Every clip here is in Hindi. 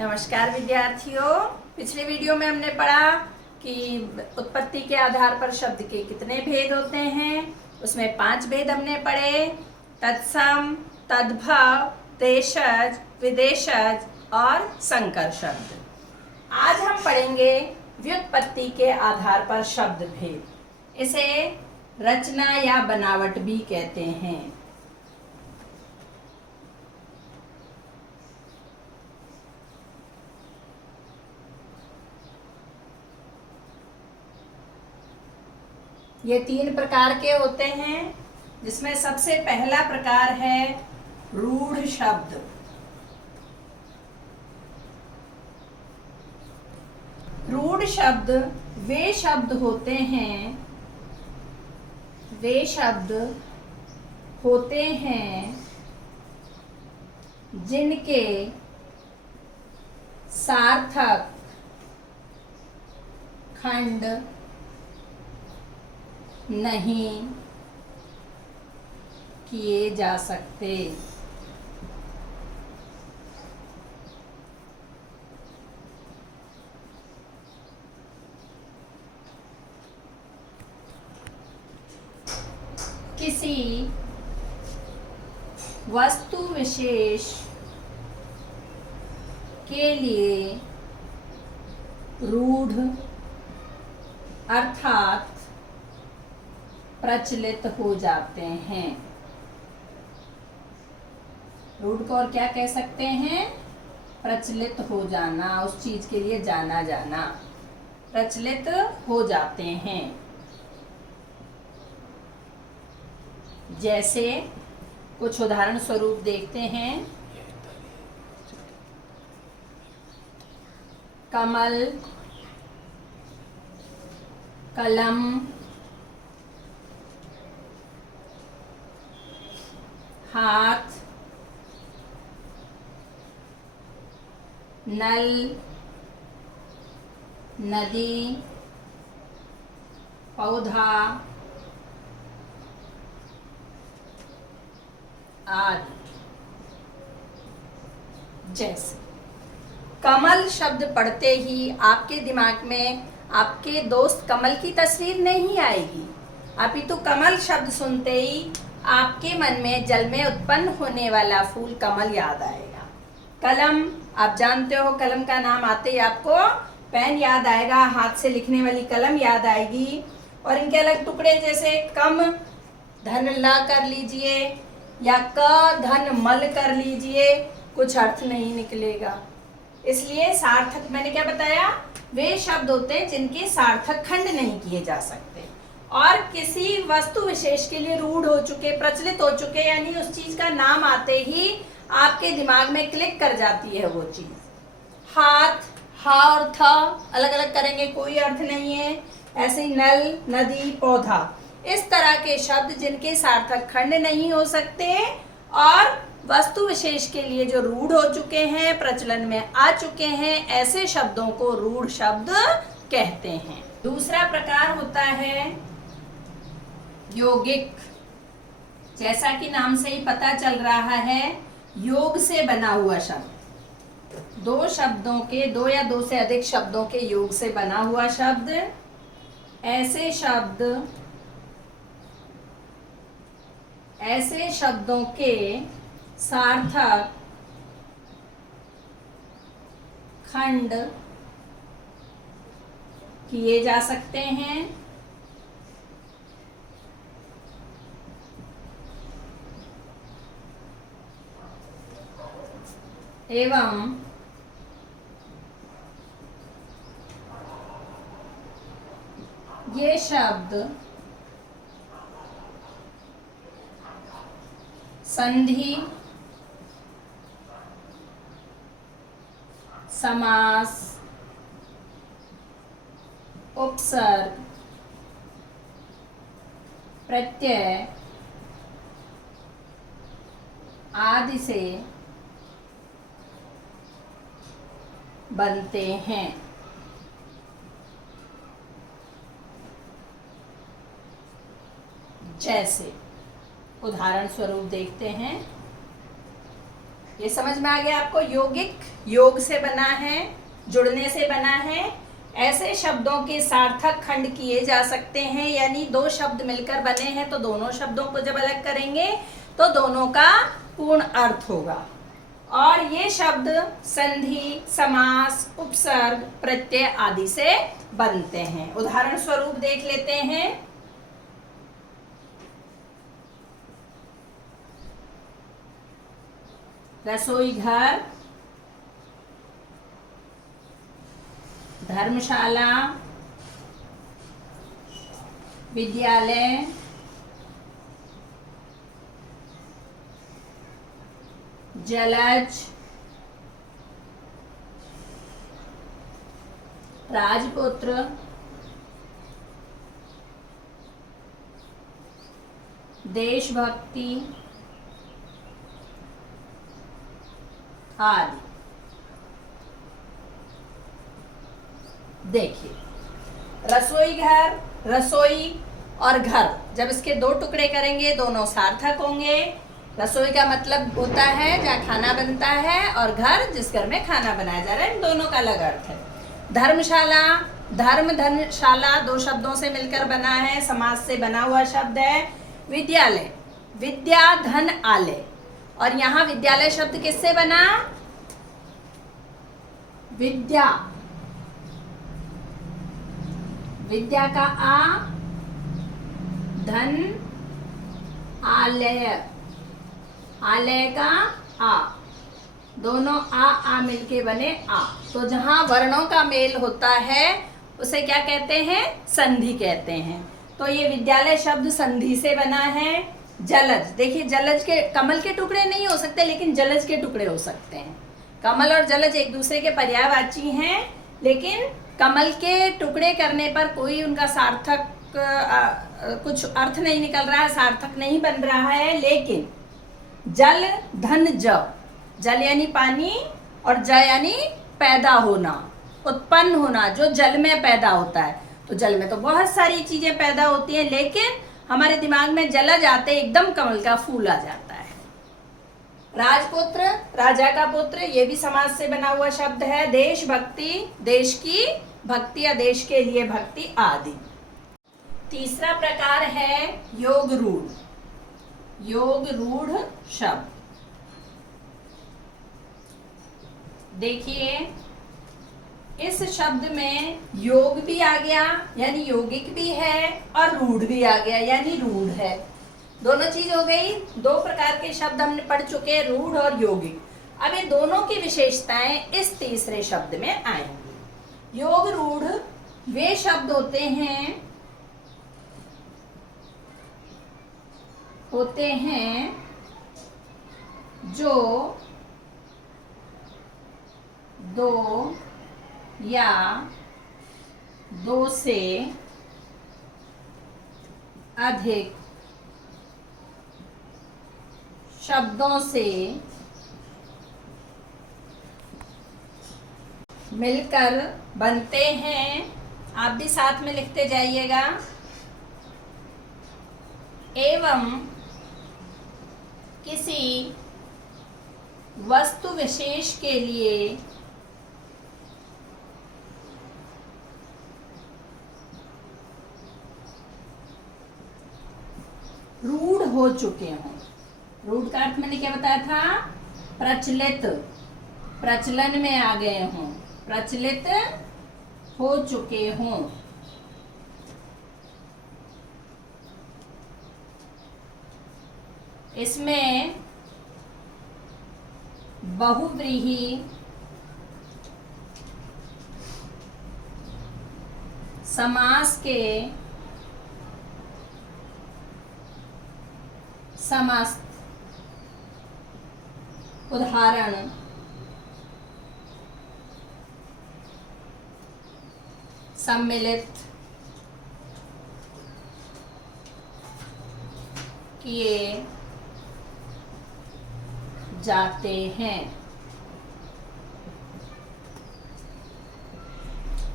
नमस्कार विद्यार्थियों। पिछले वीडियो में हमने पढ़ा कि उत्पत्ति के आधार पर शब्द के कितने भेद होते हैं। उसमें 5 भेद हमने पढ़े: तत्सम, तद्भव, देशज, विदेशज और संकर शब्द। आज हम पढ़ेंगे व्युत्पत्ति के आधार पर शब्द भेद। इसे रचना या बनावट भी कहते हैं। ये 3 प्रकार के होते हैं, जिसमें सबसे पहला प्रकार है रूढ़ शब्द। रूढ़ शब्द वे शब्द होते हैं जिनके सार्थक खंड नहीं किए जा सकते। किसी वस्तु विशेष के लिए रूढ़ अर्थात प्रचलित हो जाते हैं। रूढ़ को और क्या कह सकते हैं? प्रचलित हो जाना, उस चीज के लिए जाना जाना, प्रचलित हो जाते हैं। जैसे कुछ उदाहरण स्वरूप देखते हैं। कमल, कलम, हाथ, नल, नदी, पौधा आदि। जैसे कमल शब्द पढ़ते ही आपके दिमाग में आपके दोस्त कमल की तस्वीर नहीं आएगी, अपितु कमल शब्द सुनते ही आपके मन में जल में उत्पन्न होने वाला फूल कमल याद आएगा। कलम, आप जानते हो कलम का नाम आते ही आपको पेन याद आएगा, हाथ से लिखने वाली कलम याद आएगी। और इनके अलग टुकड़े जैसे कम धन ला कर लीजिए या क धन मल कर लीजिए, कुछ अर्थ नहीं निकलेगा। इसलिए सार्थक, मैंने क्या बताया, वे शब्द होते हैं जिनके सार्थक खंड नहीं किए जा सकते और किसी वस्तु विशेष के लिए रूढ़ हो चुके, प्रचलित हो चुके, यानी उस चीज का नाम आते ही आपके दिमाग में क्लिक कर जाती है वो चीज। हाथ, हा और था अलग अलग करेंगे, कोई अर्थ नहीं है। ऐसे ही नल, नदी, पौधा, इस तरह के शब्द जिनके सार्थक खंड नहीं हो सकते और वस्तु विशेष के लिए जो रूढ़ हो चुके हैं, प्रचलन में आ चुके हैं, ऐसे शब्दों को रूढ़ शब्द कहते हैं। दूसरा प्रकार होता है यौगिक। जैसा कि नाम से ही पता चल रहा है, योग से बना हुआ शब्द, दो शब्दों के, दो या दो से अधिक शब्दों के योग से बना हुआ शब्द। ऐसे शब्दों के सार्थक खंड किए जा सकते हैं। एवं ये शब्द संधि, समास, उपसर्ग, प्रत्यय आदि से बनते हैं। जैसे उदाहरण स्वरूप देखते हैं, ये समझ में आ गया आपको? यौगिक योग से बना है, जुड़ने से बना है। ऐसे शब्दों के सार्थक खंड किए जा सकते हैं, यानी दो शब्द मिलकर बने हैं तो दोनों शब्दों को जब अलग करेंगे तो दोनों का पूर्ण अर्थ होगा। और ये शब्द संधि, समास, उपसर्ग, प्रत्यय आदि से बनते हैं। उदाहरण स्वरूप देख लेते हैं। रसोई घर, धर्मशाला, विद्यालय, जलज, राजपुत्र, देशभक्ति आदि। देखिए, रसोई घर, रसोई और घर, जब इसके दो टुकड़े करेंगे दोनों सार्थक होंगे। रसोई का मतलब होता है जहाँ खाना बनता है, और घर जिस घर में खाना बनाया जा रहा है। इन दोनों का अलग अर्थ है। धर्मशाला, धर्म धर्मशाला दो शब्दों से मिलकर बना है, समास से बना हुआ शब्द है। विद्यालय, विद्या धन आलय, और यहाँ विद्यालय शब्द किससे बना? विद्या, विद्या का आ, धन आलय, आलय का आ, दोनों आ मिलके बने आ। तो जहां वर्णों का मेल होता है उसे क्या कहते हैं? संधि कहते हैं। तो ये विद्यालय शब्द संधि से बना है। जलज, देखिए जलज के, कमल के टुकड़े नहीं हो सकते लेकिन जलज के टुकड़े हो सकते हैं। कमल और जलज एक दूसरे के पर्यायवाची हैं, लेकिन कमल के टुकड़े करने पर कोई उनका सार्थक कुछ अर्थ नहीं निकल रहा है, सार्थक नहीं बन रहा है। लेकिन जल धन ज, जल यानी पानी और ज यानी पैदा होना, उत्पन्न होना, जो जल में पैदा होता है। तो जल में तो बहुत सारी चीजें पैदा होती हैं, लेकिन हमारे दिमाग में जलज आते एकदम कमल का फूल आ जाता है। राजपुत्र, राजा का पुत्र, ये भी समास से बना हुआ शब्द है। देशभक्ति, देश की भक्ति या देश के लिए भक्ति आदि। तीसरा प्रकार है योग रूढ़, योग रूढ़ शब्द। देखिए, इस शब्द में योग भी आ गया यानी यौगिक भी है, और रूढ़ भी आ गया यानी रूढ़ है। दोनों चीज हो गई। दो प्रकार के शब्द हमने पढ़ चुके हैं, रूढ़ और यौगिक। अब ये दोनों की विशेषताएं इस तीसरे शब्द में आएंगी। योग रूढ़ वे शब्द होते हैं जो दो या दो से अधिक शब्दों से मिलकर बनते हैं। आप भी साथ में लिखते जाइएगा। एवं किसी वस्तु विशेष के लिए रूढ़ हो चुके हों। रूढ़ का अर्थ मैंने क्या बताया था? प्रचलित, प्रचलन में आ गए हों, प्रचलित हो चुके हों। इसमें बहुव्रीहि समास के समस्त उदाहरण सम्मिलित किए जाते हैं।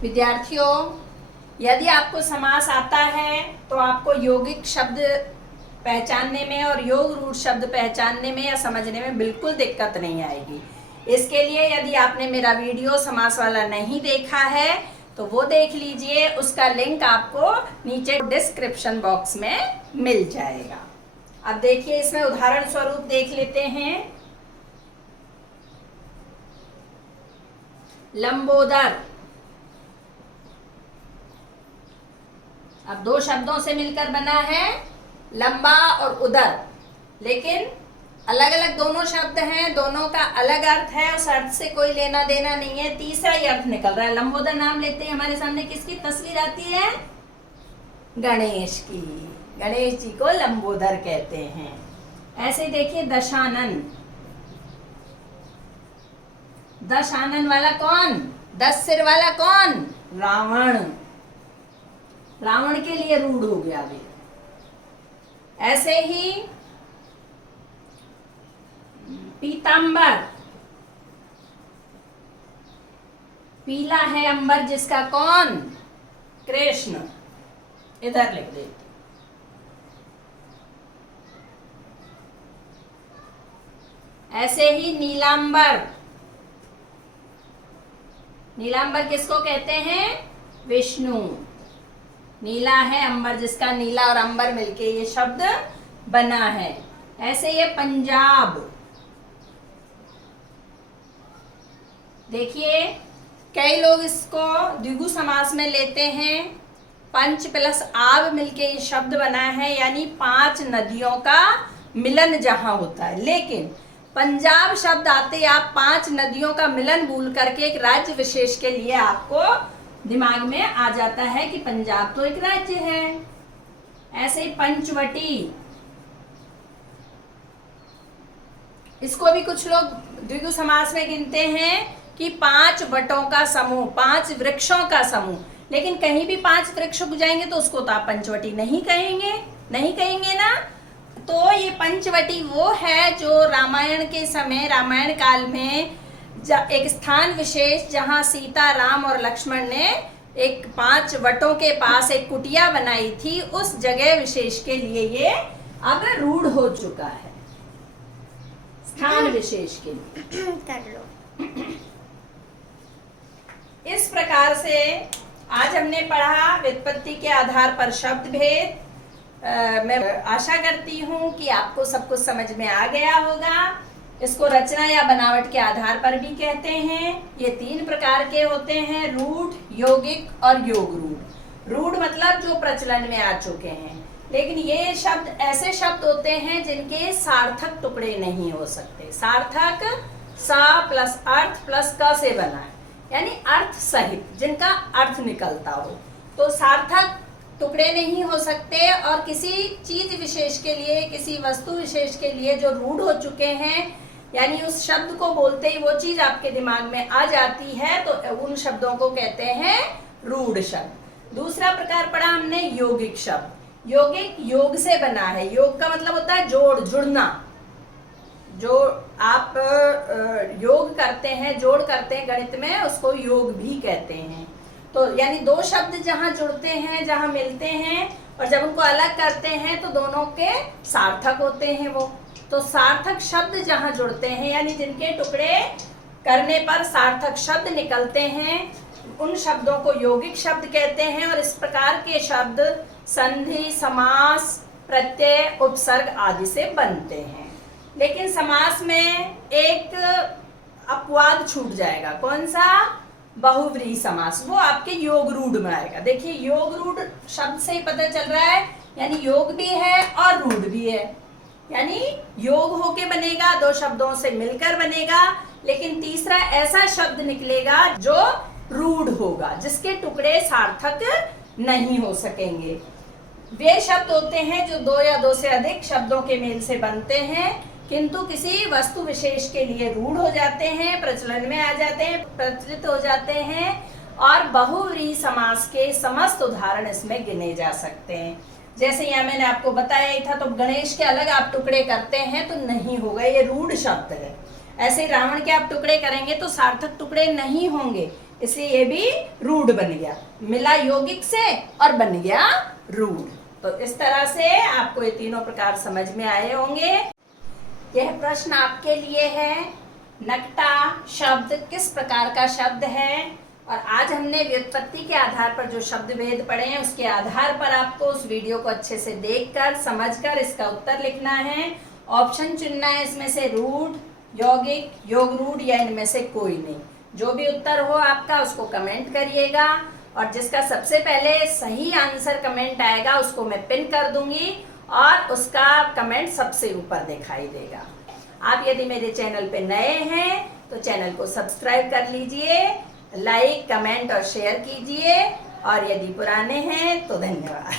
विद्यार्थियों, यदि आपको समास आता है तो आपको यौगिक शब्द पहचानने में और योग रूढ़ शब्द पहचानने में या समझने में बिल्कुल दिक्कत नहीं आएगी। इसके लिए यदि आपने मेरा वीडियो समास वाला नहीं देखा है तो वो देख लीजिए, उसका लिंक आपको नीचे डिस्क्रिप्शन बॉक्स में मिल जाएगा। अब देखिए इसमें उदाहरण स्वरूप देख लेते हैं। लंबोदर, अब दो शब्दों से मिलकर बना है लंबा और उदर, लेकिन अलग अलग दोनों शब्द हैं, दोनों का अलग अर्थ है, उस अर्थ से कोई लेना देना नहीं है, तीसरा ही अर्थ निकल रहा है। लंबोदर नाम लेते हैं, हमारे सामने किसकी तस्वीर आती है? गणेश की। गणेश जी को लंबोदर कहते हैं। ऐसे देखिए दशानन, दशानन वाला कौन? 10 सिर वाला कौन? रावण। रावण के लिए रूढ़ हो गया भी। ऐसे ही पीतांबर, पीला है अंबर जिसका, कौन? कृष्ण। इधर लिख देते। ऐसे ही नीलांबर, नीलांबर किसको कहते हैं? विष्णु। नीला है अंबर जिसका, नीला और अंबर मिलके ये शब्द बना है। ऐसे ये पंजाब, देखिए कई लोग इसको द्विगु समास में लेते हैं। पंच प्लस आब मिलके ये शब्द बना है, यानी 5 नदियों का मिलन जहां होता है। लेकिन पंजाब शब्द आते आप 5 नदियों का मिलन भूल करके एक राज्य विशेष के लिए आपको दिमाग में आ जाता है कि पंजाब तो एक राज्य है। ऐसे ही पंचवटी, इसको भी कुछ लोग द्विगु समास में गिनते हैं कि 5 वटों का समूह, 5 वृक्षों का समूह, लेकिन कहीं भी 5 वृक्ष उग जाएंगे तो उसको तो आप पंचवटी नहीं कहेंगे, नहीं कहेंगे ना। तो ये पंचवटी वो है जो रामायण के समय, रामायण काल में एक स्थान विशेष जहां सीता, राम और लक्ष्मण ने एक 5 वटों के पास एक कुटिया बनाई थी, उस जगह विशेष के लिए ये अब रूढ़ हो चुका है, स्थान विशेष के लिए। कर लो। इस प्रकार से आज हमने पढ़ा व्युत्पत्ति के आधार पर शब्द भेद। मैं आशा करती हूँ कि आपको सब कुछ समझ में आ गया होगा। इसको रचना या बनावट के आधार पर भी कहते हैं। ये 3 प्रकार के होते हैं, रूढ़, यौगिक और योग रूढ़। रूढ़ मतलब जो प्रचलन में आ चुके हैं, लेकिन ये शब्द ऐसे शब्द होते हैं जिनके सार्थक टुकड़े नहीं हो सकते। सार्थक सा प्लस अर्थ प्लस क से बना है, यानी अर्थ सहित, जिनका अर्थ निकलता हो। तो सार्थक टुकड़े नहीं हो सकते, और किसी चीज विशेष के लिए, किसी वस्तु विशेष के लिए जो रूढ़ हो चुके हैं, यानी उस शब्द को बोलते ही वो चीज आपके दिमाग में आ जाती है, तो उन शब्दों को कहते हैं रूढ़ शब्द। दूसरा प्रकार पढ़ा हमने यौगिक शब्द। यौगिक योग से बना है। योग का मतलब होता है जोड़, जुड़ना। जो आप योग करते हैं, जोड़ करते हैं गणित में, उसको योग भी कहते हैं। तो यानी 2 शब्द जहां जुड़ते हैं, जहां मिलते हैं, और जब उनको अलग करते हैं तो दोनों के सार्थक होते हैं वो। तो सार्थक शब्द जहां जुड़ते हैं, यानी जिनके टुकड़े करने पर सार्थक शब्द निकलते हैं, उन शब्दों को यौगिक शब्द कहते हैं। और इस प्रकार के शब्द संधि, समास, प्रत्यय, उपसर्ग आदि से बनते हैं। लेकिन समास में एक अपवाद छूट जाएगा। कौन सा? बहुव्रीहि समास। वो आपके योग रूढ़ में आएगा। देखिए योग रूढ़ शब्द से ही पता चल रहा है, यानी योग भी है और रूढ़ भी है। यानी योग होके बनेगा, 2 शब्दों से मिलकर बनेगा, लेकिन तीसरा ऐसा शब्द निकलेगा जो रूढ़ होगा, जिसके टुकड़े सार्थक नहीं हो सकेंगे। वे शब्द होते हैं जो 2 या 2 से अधिक शब्दों के मेल से बनते हैं, किंतु किसी वस्तु विशेष के लिए रूढ़ हो जाते हैं, प्रचलन में आ जाते हैं, प्रचलित हो जाते हैं। और बहुव्रीहि समास के समस्त उदाहरण इसमें गिने जा सकते हैं। जैसे यहाँ मैंने आपको बताया ही था, तो गणेश के अलग आप टुकड़े करते हैं तो नहीं होगा, ये रूढ़ शब्द है। ऐसे रावण के आप टुकड़े करेंगे तो सार्थक टुकड़े नहीं होंगे, इसलिए ये भी रूढ़ बन गया, मिला यौगिक से और बन गया रूढ़। तो इस तरह से आपको ये तीनों प्रकार समझ में आए होंगे। यह प्रश्न आपके लिए है, नकटा शब्द किस प्रकार का शब्द है? और आज हमने व्युत्पत्ति के आधार पर जो शब्द भेद पढ़े हैं उसके आधार पर आपको उस वीडियो को अच्छे से देखकर समझकर इसका उत्तर लिखना है। ऑप्शन चुनना है इसमें से रूढ़, यौगिक, योग रूढ़ या इनमें से कोई नहीं। जो भी उत्तर हो आपका उसको कमेंट करिएगा और जिसका सबसे पहले सही आंसर कमेंट आएगा उसको मैं पिन कर दूंगी और उसका कमेंट सबसे ऊपर दिखाई देगा। आप यदि मेरे चैनल पे नए हैं तो चैनल को सब्सक्राइब कर लीजिए, लाइक, कमेंट और शेयर कीजिए और यदि पुराने हैं तो धन्यवाद।